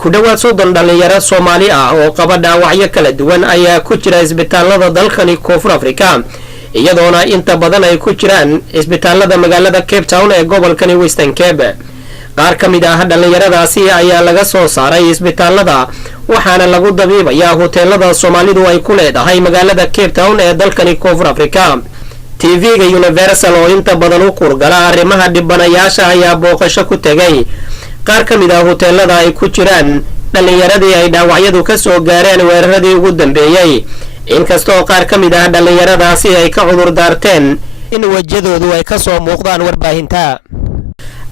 ku dhawaad 30 dhalinyaro Soomaali ah oo qaba dhaawacyo kala duwan ayaa ku jira isbitaalada dalkani Koonfur Afrika iyadoona inta badan ay ku jiraan isbitaalada magaalada Cape Town ee gobolkani Western Cape. qaar ka mid ah dhalinyaradaasi ayaa laga soo saaray isbitaalada waxaana lagu dabiibayaa hoteelada Soomaalidu ay ku leedahay magaalada Cape Town ee dalkani Koonfur Afrika. TV-ga Universal oo inta badan u kurgala arrimaha dhibanayaasha ayaa booqasho ku tagay qaar ka mid ah hoteelada ay ku jiraan dhalinyaradii ay dhaawacyadu ka soo gaareen weeraradii ugu dambeeyay. inkastoo qaar ka mid ah dhalinyaradaasi ay ka cudur daarteen in wajadoodu ay ka soo muuqdaan warbaahinta.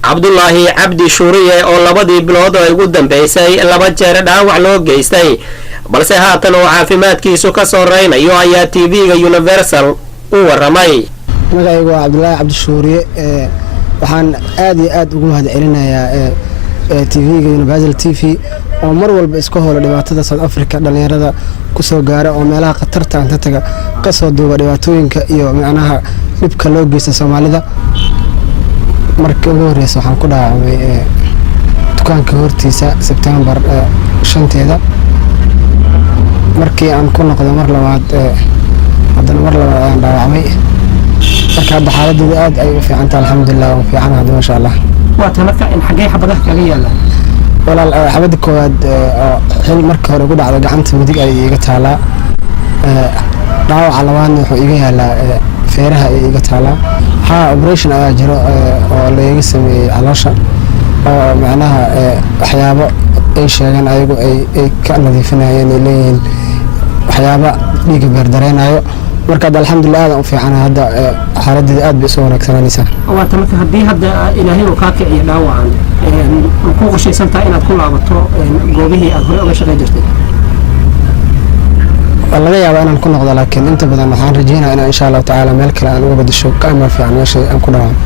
Abdullahi Abdi Shuriye oo labadii bilood oo ugu dambeysay laba jeer dhaawac loo geystay balse haatan oo caafimaadkiisu ka soo reynayo ayaa TV-ga Universal u waramay. magacaygu waa Abdullahi Abdi Shuriye waxaan aad iyo aad ugu mahadcelinayaa TV-ga Universal TV oo mar walba iska howlo dhibaatada South Africa dhalinyarada ku soo gaara oo meelaha khatarta inta taga ka soo duuba dhibaatooyinka iyo macnaha dhibka loo geysto Soomaalida. markii ugu horreysay waxaan ku dhaawacmay dukaanka hortiisa September 5teeda markii aan ku noqday mar labaad haddana mar labaad aan dhaawacmay marka hadda xaaladdu aad ay u fiican tahay alxamdulillah oo fiican hadda ma sha Allah. waa tamarka in xagee xabadaha kaga yaala walaal xabada koowaad xil markii hore ugu dhacday gacanta midig ay iga taalaa dhaawaca labaadna wuxuu iga yaalaa feeraha ay iga taalaa. operation ayaa jiro oo la iga sameeyay caloosha oo macnaha waxyaabo ay sheegan ayagu ay ka nadiifinayeen ay leeyihiin waxyaabo dhiig beerdareenayo marka alxamdulillah aad u fiican hadda xaaladdeeda aad bay soo wanaagsanaysaa. waa tamarka haddii hadda ilaahay uu ka kiciyo dhaawacan ku qorshaysantaa inaad ku laabato goobihii aad hore uga shaqeyn jirtay laga yaabaa inaan ku noqdo laakiin inta badan waxaan rajeynayaa in insha Allah taala meel kale aan uga badasho ka ama fiican meesha aan ku dhawaano.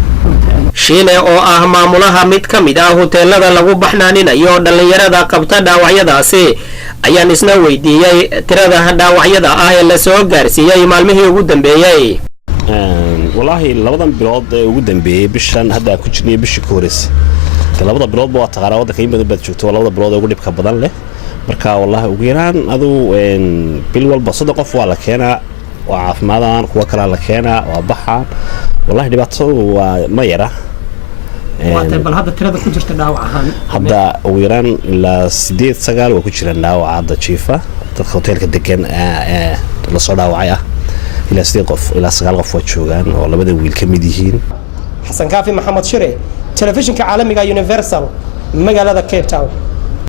Shiine oo ah maamulaha mid ka mid ah hoteelada lagu baxnaaninayo dhalinyarada qabta dhaawacyadaasi ayaan isna weydiiyay tirada dhaawacyada ah ee la soo gaarsiiyay maalmihii ugu dambeeyay. wallahi labadan bilood ee ugu dambeeyay bishan hadda ku jirnay bishii koores labada bilood waa taqaana waddanka in badan baad joogto labada bilood ugu dhibka badan leh marka wallahi ugu yaraan aduu bil walba 3 qof waa la keenaa waa caafimaadaan kuwa kale la keenaa waa baxaan wallahi dhibaato waa ma yara waa bal hadda tirada ku jirta dhaawac ahaan hadda ugu yaraan ilaa 8-9 waa ku jiraan dhaawac hadda jiifa dadka hoteelka degan la soo dhaawacay ilaa 8 qof ilaa 9 qof waa joogaan oo labada wiil ka mid yihiin. Xasan Kaafi Maxamed Shire telefishinka caalamiga Universal magaalada Cape Town.